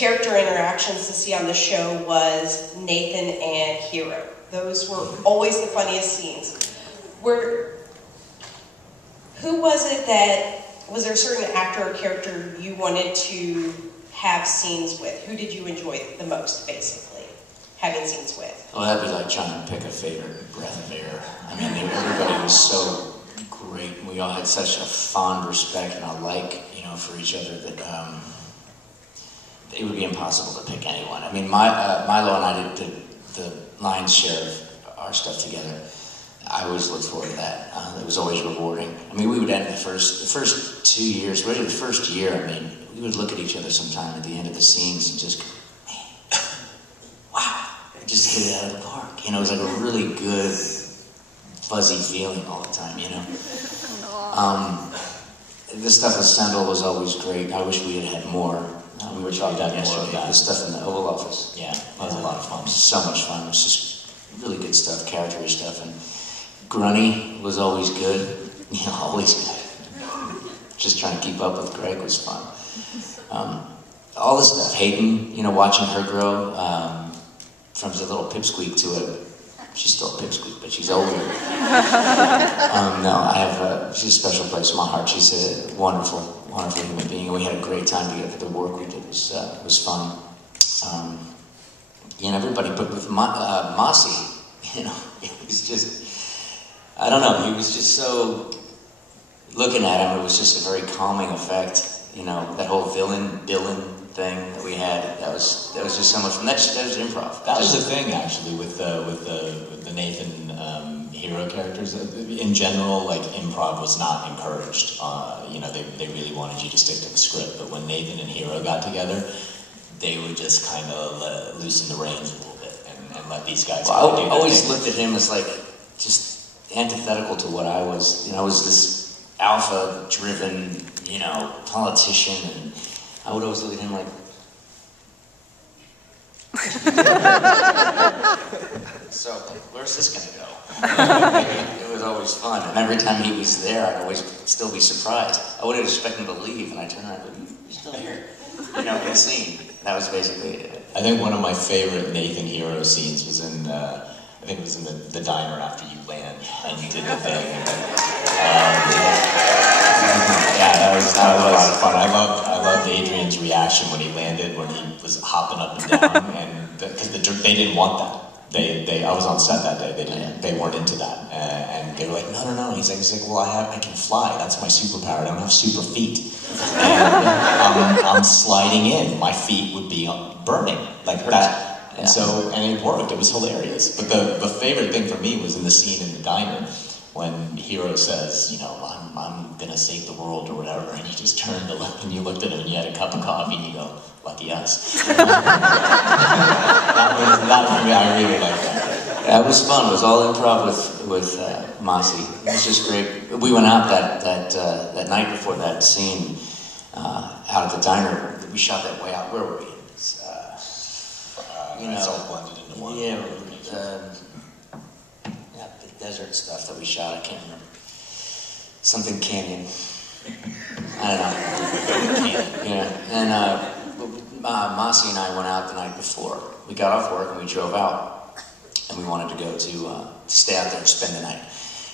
character interactions to see on the show was Nathan and Hero. Those were always the funniest scenes. Who was it that, was there a certain actor or character you wanted to have scenes with? Who did you enjoy the most, basically, having scenes with? Well, that'd be like trying to pick a favorite breath of air. I mean, everybody was so great. We all had such a fond respect and a like, you know, for each other that it would be impossible to pick anyone. I mean, Milo and I did the lion's share of our stuff together. I always looked forward to that. It was always rewarding. I mean, we would end the first 2 years, really the first year, I mean, we would look at each other sometime at the end of the scenes and just go, man, wow, I just hit it out of the park. You know, it was like a really good, fuzzy feeling all the time, you know? The stuff with Sendel was always great. I wish we had had more. We were talking about yesterday, the stuff in the Oval Office. Yeah, that was a lot of fun. So much fun. It was just really good stuff, character stuff. And Grunny was always good. You know, always good. Just trying to keep up with Greg was fun. All this stuff, Hayden, you know, watching her grow from a little pipsqueak to she's still a pipsqueak, but she's older. No, she's a special place in my heart. She's a wonderful human being, and we had a great time together. The work we did was fun. You know, everybody, but with Mossy, you know, it was just, I don't know, he was just so, looking at him, it was just a very calming effect. You know, that whole villain thing that we had, that was just so much fun. That was improv. That was the thing, actually, with the Nathan Hero characters. In general, like, improv was not encouraged. You know, they really wanted you to stick to the script. But when Nathan and Hero got together, they would just kind of loosen the reins a little bit and let these guys. Well, I always looked at him as like just antithetical to what I was. You know, I was this alpha-driven, you know, politician, and I would always look at him like. So, where's this going to go? It was always fun, and every time he was there, I'd always still be surprised. I wouldn't expect him to leave, and I'd turn around and go, "You're still here," you know, in the scene. That was basically it. I think one of my favorite Nathan Hero scenes was in, I think it was in the diner after you land and you did the thing. Yeah, that was a lot of fun. I loved Adrian's reaction when he landed, when he was hopping up and down, and because they didn't want that. I was on set that day. They weren't into that, and they were like, no. He's like, well, I can fly. That's my superpower. I don't have super feet, and I'm sliding in. My feet would be burning like that, and so it worked. It was hilarious. But the favorite thing for me was in the scene in the diner when Hero says, you know, I'm gonna save the world or whatever, and you just turned to look and you looked at him and you had a cup of coffee and you go, lucky us. That for me, I really liked that. Yeah, it was fun. It was all improv with Mossy. It was just great. We went out that night before that scene out at the diner. We shot that way out. Where were we? It's all blended into one. Yeah, the desert stuff that we shot. I can't remember. Something canyon. I don't know. Yeah, and Mossy and I went out the night before. We got off work and we drove out, and we wanted to go to stay out there and spend the night.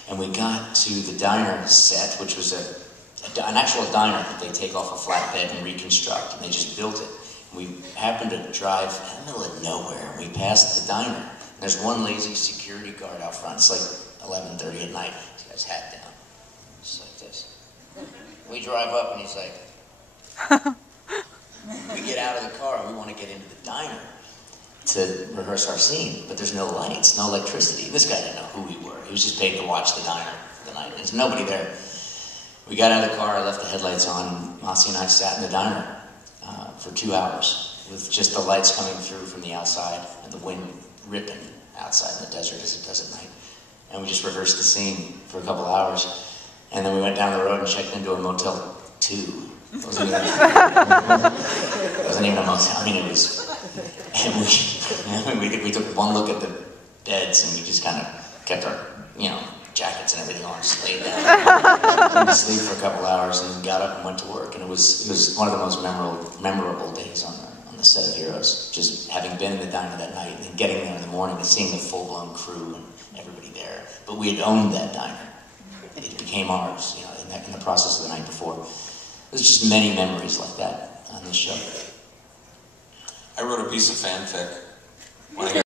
And we got to the diner set, which was an actual diner that they take off a flatbed and reconstruct, and they just built it. We happened to drive in the middle of nowhere, and we passed the diner. And there's one lazy security guard out front. It's like 11:30 at night. He's got his hat down, just like this. We drive up, and he's like, we get out of the car, and we want to get into the diner to rehearse our scene, but there's no lights, no electricity. This guy didn't know who we were. He was just paid to watch the diner for the night. There's nobody there. We got out of the car, I left the headlights on. Mossy and I sat in the diner for 2 hours with just the lights coming through from the outside and the wind ripping outside in the desert as it does at night. And we just rehearsed the scene for a couple hours. And then we went down the road and checked into a Motel 2. It wasn't even a motel. I mean, it was. And we took one look at the beds and we just kind of kept our, you know, jackets and everything on, just laid down, went to sleep for a couple hours, and got up and went to work. And it was one of the most memorable days on the set of heroes. Just having been in the diner that night and then getting there in the morning and seeing the full-blown crew and everybody there. But we had owned that diner. It became ours, you know, in the process of the night before. There's just many memories like that on this show. I wrote a piece of fanfic.